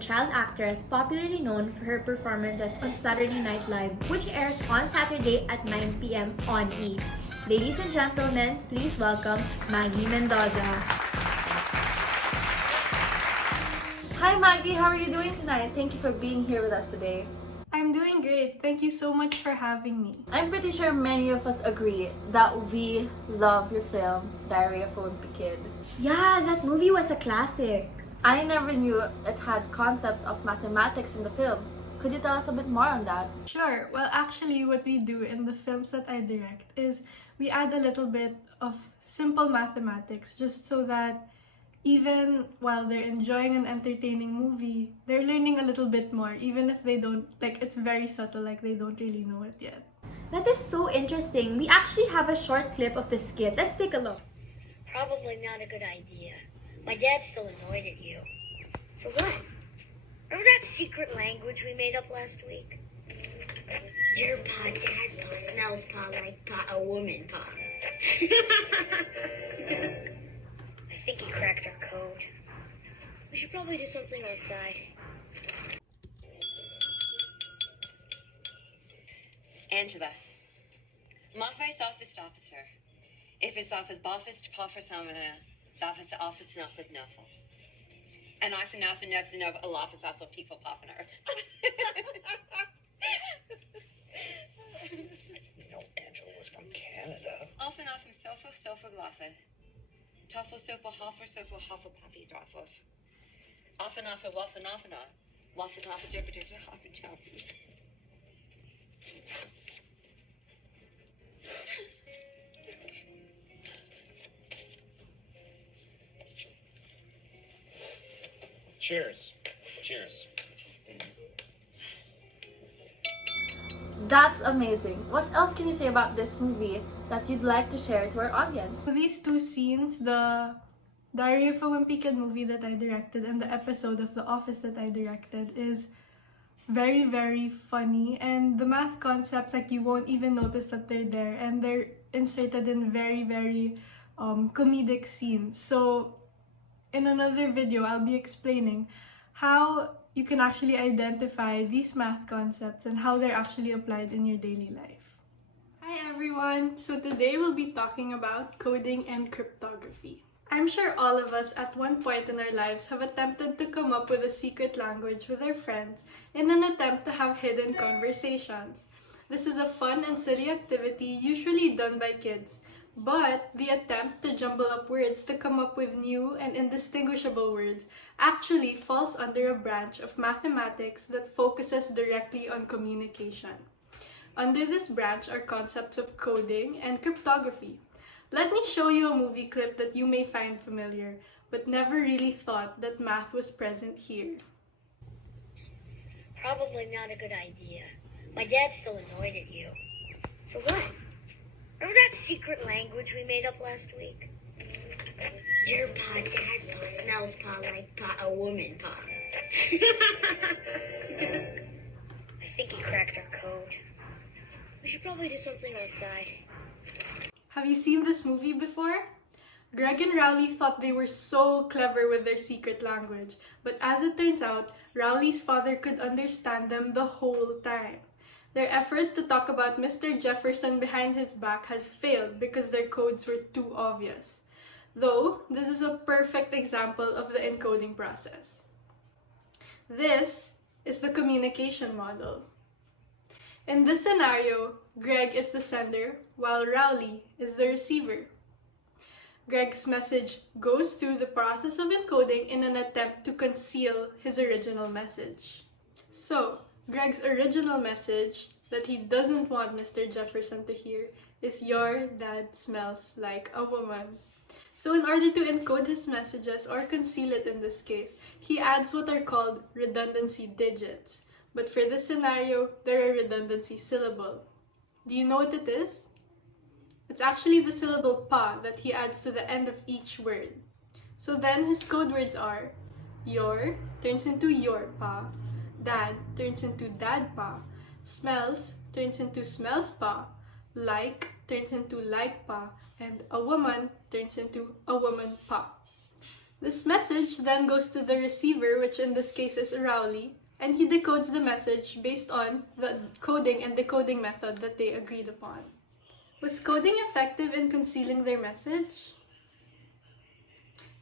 child actress popularly known for her performances on Saturday Night Live, which airs on Saturday at 9 p.m. on E! Ladies and gentlemen, please welcome Maggie Mendoza. Hi Maggie, how are you doing tonight? Thank you for being here with us today. I'm doing great. Thank you so much for having me. I'm pretty sure many of us agree that we love your film, Diary of a Wimpy Kid. Yeah, that movie was a classic. I never knew it had concepts of mathematics in the film. Could you tell us a bit more on that? Sure. Well, actually, what we do in the films that I direct is we add a little bit of simple mathematics just so that even while they're enjoying an entertaining movie, they're learning a little bit more, even if they don't, it's very subtle, they don't really know it yet. That is so interesting. We actually have a short clip of the skit. Let's take a look. Probably not a good idea. My dad's still annoyed at you. For what? Remember that secret language we made up last week? Your pa, dad pa, Snell's pa, like pa, a woman pa. I think he cracked our code. We should probably do something outside. Angela. Mafis office officer. If it's office boffice, poffice samana, office office nothing nothing. And I for nothing nerves and a office off of people poffiner. Angela was from Canada. Often off from sofa glaffa. Toffel sofa hoffer puffy droffers. Often off of waffen off and on. Waffen off of different hop and town. Cheers. Cheers. That's amazing. What else can you say about this movie that you'd like to share to our audience? So these two scenes, the Diary of a Wimpy Kid movie that I directed and the episode of The Office that I directed, is very, very funny. And the math concepts, you won't even notice that they're there. And they're inserted in very, very comedic scenes. So in another video, I'll be explaining how you can actually identify these math concepts and how they're actually applied in your daily life. Hi everyone! So today we'll be talking about coding and cryptography. I'm sure all of us at one point in our lives have attempted to come up with a secret language with our friends in an attempt to have hidden conversations. This is a fun and silly activity usually done by kids, but the attempt to jumble up words to come up with new and indistinguishable words actually falls under a branch of mathematics that focuses directly on communication. Under this branch are concepts of coding and cryptography. Let me show you a movie clip that you may find familiar, but never really thought that math was present here. Probably not a good idea. My dad's still annoyed at you. For what? Remember that secret language we made up last week? Your pa, dad pa, Snell's pa, like pa, a woman pa. I think he cracked our code. We should probably do something outside. Have you seen this movie before? Greg and Rowley thought they were so clever with their secret language, but as it turns out, Rowley's father could understand them the whole time. Their effort to talk about Mr. Jefferson behind his back has failed because their codes were too obvious. Though, this is a perfect example of the encoding process. This is the communication model. In this scenario, Greg is the sender, while Rowley is the receiver. Greg's message goes through the process of encoding in an attempt to conceal his original message. So, Greg's original message that he doesn't want Mr. Jefferson to hear is "Your dad smells like a woman." So in order to encode his messages, or conceal it in this case, he adds what are called redundancy digits. But for this scenario, they're a redundancy syllable. Do you know what it is? It's actually the syllable pa that he adds to the end of each word. So then his code words are: your turns into your pa, dad turns into dad pa, smells turns into smells pa, like turns into like pa, and a woman turns into a woman pa. This message then goes to the receiver, which in this case is Rowley, and he decodes the message based on the coding and decoding method that they agreed upon. Was coding effective in concealing their message?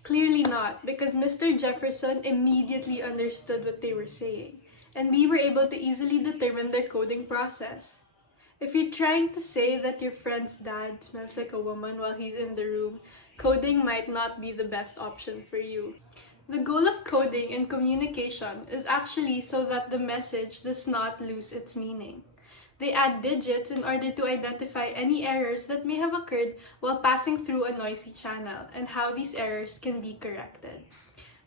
Clearly not, because Mr. Jefferson immediately understood what they were saying, and we were able to easily determine their coding process. If you're trying to say that your friend's dad smells like a woman while he's in the room, coding might not be the best option for you. The goal of coding in communication is actually so that the message does not lose its meaning. They add digits in order to identify any errors that may have occurred while passing through a noisy channel and how these errors can be corrected.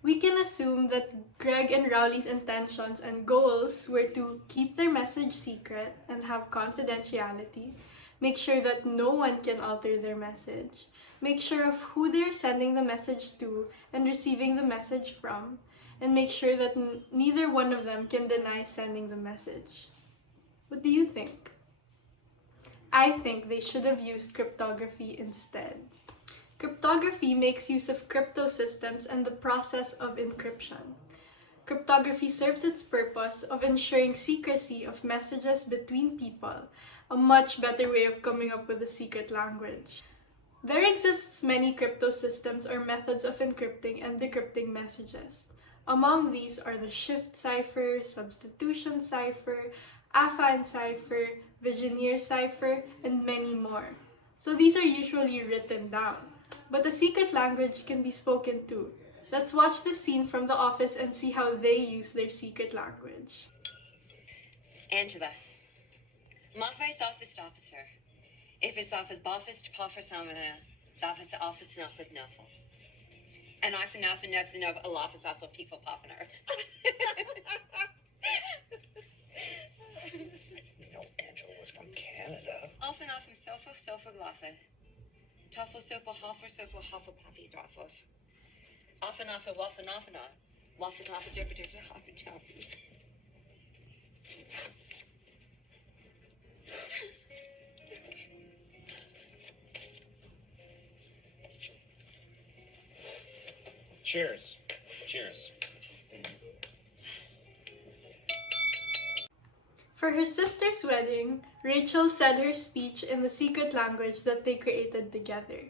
We can assume that Greg and Rowley's intentions and goals were to keep their message secret and have confidentiality, make sure that no one can alter their message, make sure of who they're sending the message to and receiving the message from, and make sure that neither one of them can deny sending the message. What do you think? I think they should have used cryptography instead. Cryptography makes use of crypto systems and the process of encryption. Cryptography serves its purpose of ensuring secrecy of messages between people, a much better way of coming up with a secret language. There exists many crypto systems or methods of encrypting and decrypting messages. Among these are the shift cipher, substitution cipher, affine cipher, Vigenère cipher, and many more. So these are usually written down, but a secret language can be spoken too. Let's watch the scene from The Office and see how they use their secret language. Angela, Mafais office officer. If it's office boffice to poffer samana, office office nothing nothing. And I for nothing a office off of people poffiner. You know, Angela was from Canada. Often sofa glaffe. Toffel sofa hoffer puffy droffers. Often waffen on. Waffen off different Cheers. Cheers. For her sister's wedding, Rachel said her speech in the secret language that they created together.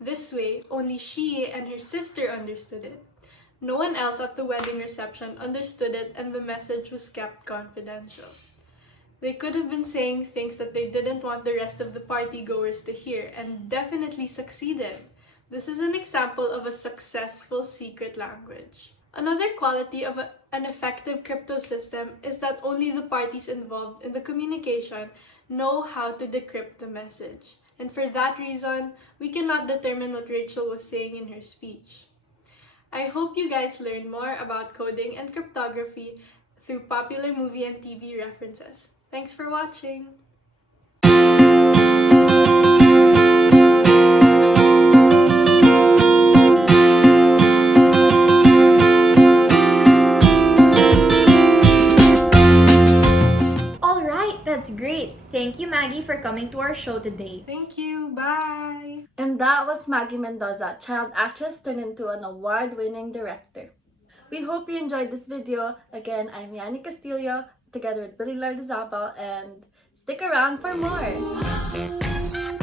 This way, only she and her sister understood it. No one else at the wedding reception understood it, and the message was kept confidential. They could have been saying things that they didn't want the rest of the partygoers to hear, and definitely succeeded. This is an example of a successful secret language. Another quality of an effective crypto system is that only the parties involved in the communication know how to decrypt the message. And for that reason, we cannot determine what Rachel was saying in her speech. I hope you guys learned more about coding and cryptography through popular movie and TV references. Thanks for watching! That's great! Thank you, Maggie, for coming to our show today. Thank you. Bye! And that was Maggie Mendoza, child actress turned into an award-winning director. We hope you enjoyed this video. Again, I'm Yanni Castillo, together with Billy Lardizabal, and stick around for more!